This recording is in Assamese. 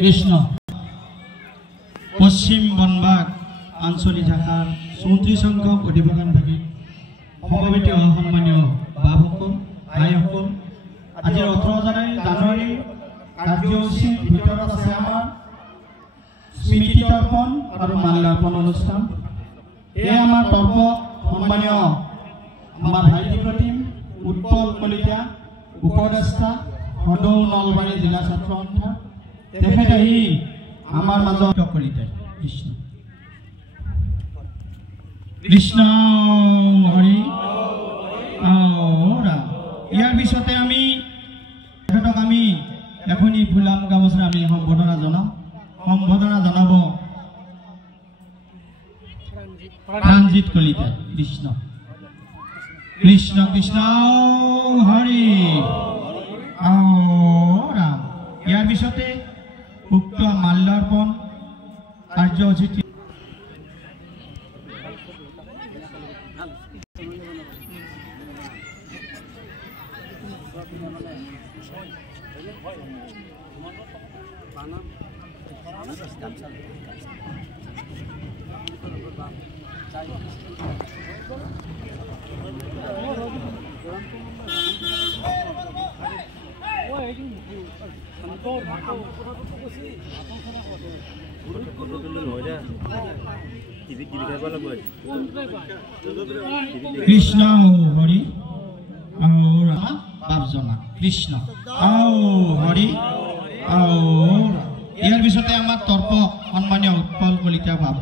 কৃষ্ণ পশ্চিম বনবাগ আঞ্চলিক শাখাৰ 34 সংখ্যক অধিবাসনভাগী সমবেত সন্মানীয় বাবসকল ভাইসকল আজি 18 জানুৱাৰী কাৰ্যসূচীৰ ভিতৰত আছে আমাৰ স্মৃতি তৰ্পণ আৰু মাল্যাৰ্পণ অনুষ্ঠান। এই আমাৰ তৰ্প সন্মানীয় আমাৰ ভাইটি প্ৰতিম উৎপল কলিতা উপদেষ্টা সদৌ নলবাৰী জিলা ছাত্ৰ সন্থা তেখেত আহি আমাৰ মাজত কলিতা কৃষ্ণ কৃষ্ণ হৰি ৰাম। ইয়াৰ পিছতে আমি তেখেতক আমি এখনি ফুলাম গামোচাৰে আমি সম্বোধনা জনাব ৰঞ্জিত কলিতা কৃষ্ণ কৃষ্ণ কৃষ্ণ হৰি ৰাম। ইয়াৰ পিছতে উক্ত মাল্যাৰ্পণ কাৰ্যসূচী কৃষ্ণ হৰি বাপজনা কৃষ্ণ হৰি ইয়াৰ পিছতে আমাৰ তৰ্প সন্মানীয় উৎপল কলিতা বাপ